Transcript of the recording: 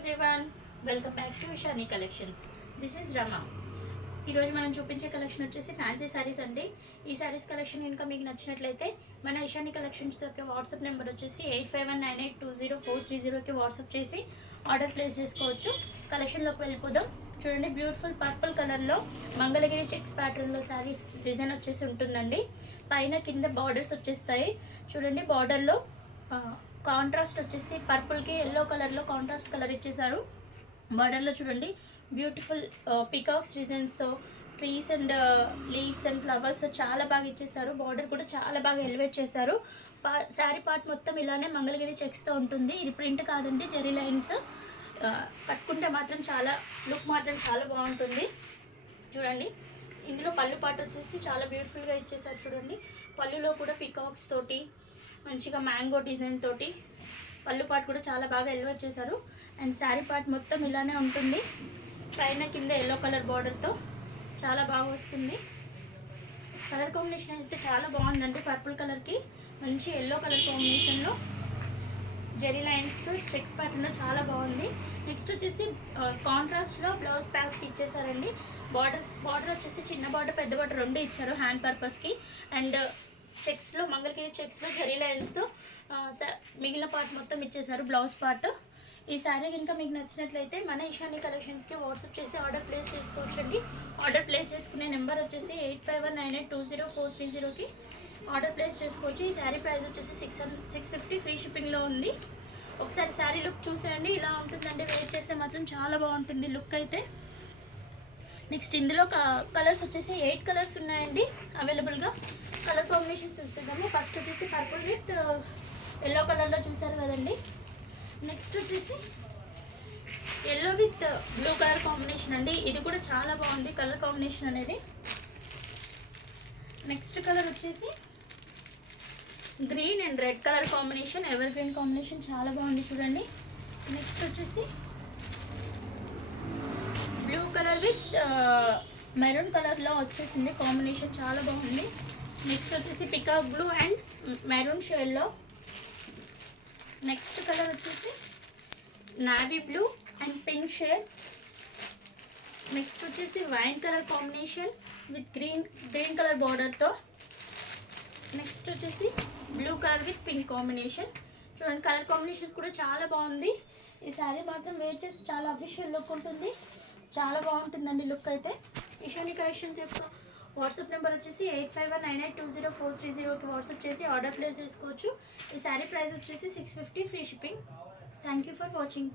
Everyone, welcome back to Ishani collections. This is Rama. ఈరోజు మనం చూపించే కలెక్షన్ వచ్చేసి ఫ్యాన్సీ శారీస్ అండి. ఈ శారీస్ కలెక్షన్ కనుక మీకు నచ్చినట్లయితే మన ఇషాని కలెక్షన్స్ యొక్క వాట్సాప్ నెంబర్ వచ్చేసి 8519820430కి వాట్సాప్ చేసి ఆర్డర్ ప్లేస్ చేసుకోవచ్చు. కలెక్షన్లోకి వెళ్ళిపోదాం. చూడండి, బ్యూటిఫుల్ పర్పుల్ కలర్లో మంగళగిరి చెక్స్ ప్యాటర్న్లో శారీస్ డిజైన్ వచ్చేసి ఉంటుందండి. పైన కింద బార్డర్స్ వచ్చేస్తాయి. చూడండి, బార్డర్లో కాంట్రాస్ట్ వచ్చేసి పర్పుల్కి ఎల్లో కలర్లో కాంట్రాస్ట్ కలర్ ఇచ్చేసారు. బార్డర్లో చూడండి, బ్యూటిఫుల్ పికాక్స్ డిజైన్స్తో ట్రీస్ అండ్ లీవ్స్ అండ్ ఫ్లవర్స్తో చాలా బాగా ఇచ్చేసారు. బార్డర్ కూడా చాలా బాగా ఎలివేట్ చేశారు. శారీ పార్ట్ మొత్తం ఇలానే మంగళగిరి చెక్స్తో ఉంటుంది. ఇది ప్రింట్ కాదండి, జెరీ లైన్స్. కట్టుకుంటే మాత్రం లుక్ మాత్రం చాలా బాగుంటుంది. చూడండి, ఇందులో పళ్ళు పార్ట్ వచ్చేసి చాలా బ్యూటిఫుల్గా ఇచ్చేసారు. చూడండి, పళ్ళులో కూడా పికాక్స్ తోటి మంచిగా మ్యాంగో డిజైన్ తోటి పళ్ళు పార్ట్ కూడా చాలా బాగా ఎలివేట్ చేశారు. అండ్ శారీ పార్ట్ మొత్తం ఇలానే ఉంటుంది. పైన కింద ఎల్లో కలర్ బార్డర్తో చాలా బాగా వస్తుంది. కలర్ కాంబినేషన్ అయితే చాలా బాగుందండి. పర్పుల్ కలర్కి మంచి ఎల్లో కలర్ కాంబినేషన్లో జెరీ లైన్స్తో చెక్స్ ప్యాటర్న్లో చాలా బాగుంది. నెక్స్ట్ వచ్చేసి కాంట్రాస్ట్లో బ్లౌజ్ ప్యాక్ ఇచ్చేసారండి. బార్డర్ వచ్చేసి చిన్న బార్డర్ పెద్ద బార్డర్ రెండు ఇచ్చారు హ్యాండ్ పర్పస్కి. అండ్ చెక్స్లో మంగళగిరి చెక్స్లో జెరీ లైన్స్తో మిగిలిన పార్ట్ మొత్తం ఇచ్చేసారు, బ్లౌజ్ పార్ట్. ఈ శారీ కనుక మీకు నచ్చినట్లయితే మన ఇషాని కలెక్షన్స్కి వాట్సాప్ చేసి ఆర్డర్ ప్లేస్ చేసుకోవచ్చండి. ఆర్డర్ ప్లేస్ చేసుకునే నెంబర్ వచ్చేసి 8519820430కి ఆర్డర్ ప్లేస్ చేసుకోవచ్చు. ఈ శారీ ప్రైస్ వచ్చేసి 650 ఫ్రీ షిప్పింగ్లో ఉంది. ఒకసారి శారీ లుక్ చూసేయండి, ఇలా ఉంటుందండి. వేర్ చేస్తే మాత్రం చాలా బాగుంటుంది లుక్ అయితే. నెక్స్ట్ ఇందులో కలర్స్ వచ్చేసి 8 కలర్స్ ఉన్నాయండి అవైలబుల్గా. కలర్ కాంబినేషన్స్ చూసేద్దాము. ఫస్ట్ వచ్చేసి పర్పుల్ విత్ ఎల్లో కలర్లో చూసారు కదండి. నెక్స్ట్ వచ్చేసి yellow with blue colour combination అండి. ఇది కూడా చాలా బాగుంది కలర్ కాంబినేషన్ అనేది. నెక్స్ట్ కలర్ వచ్చేసి green and red colour combination, ever green combination చాలా బాగుంది చూడండి. నెక్స్ట్ వచ్చేసి బ్లూ కలర్ విత్ మెరూన్ కలర్లో వచ్చేసింది కాంబినేషన్, చాలా బాగుంది. నెక్స్ట్ వచ్చేసి పికాక్ బ్లూ అండ్ మెరూన్ షేడ్లో. నెక్స్ట్ కలర్ వచ్చేసి navy blue and pink shade. Next వచ్చేసి wine colour combination with green colour బార్డర్తో. నెక్స్ట్ వచ్చేసి blue colour with pink combination. చూడండి, కలర్ కాంబినేషన్స్ కూడా చాలా బాగుంది. ఈ శారీ మాత్రం వేర్ చేసి చాలా అఫీషియల్ లుక్ ఉంటుంది, చాలా బాగుంటుందండి లుక్ అయితే. ఇషాని కలెక్షన్స్ యొక్క వాట్సాప్ నెంబర్ వచ్చేసి 8519820430కి వాట్సాప్ చేసి ఆర్డర్ ప్లేస్ చేసుకోవచ్చు. ఈ శారీ ప్రైస్ వచ్చేసి 650 free shipping. Thank you for watching.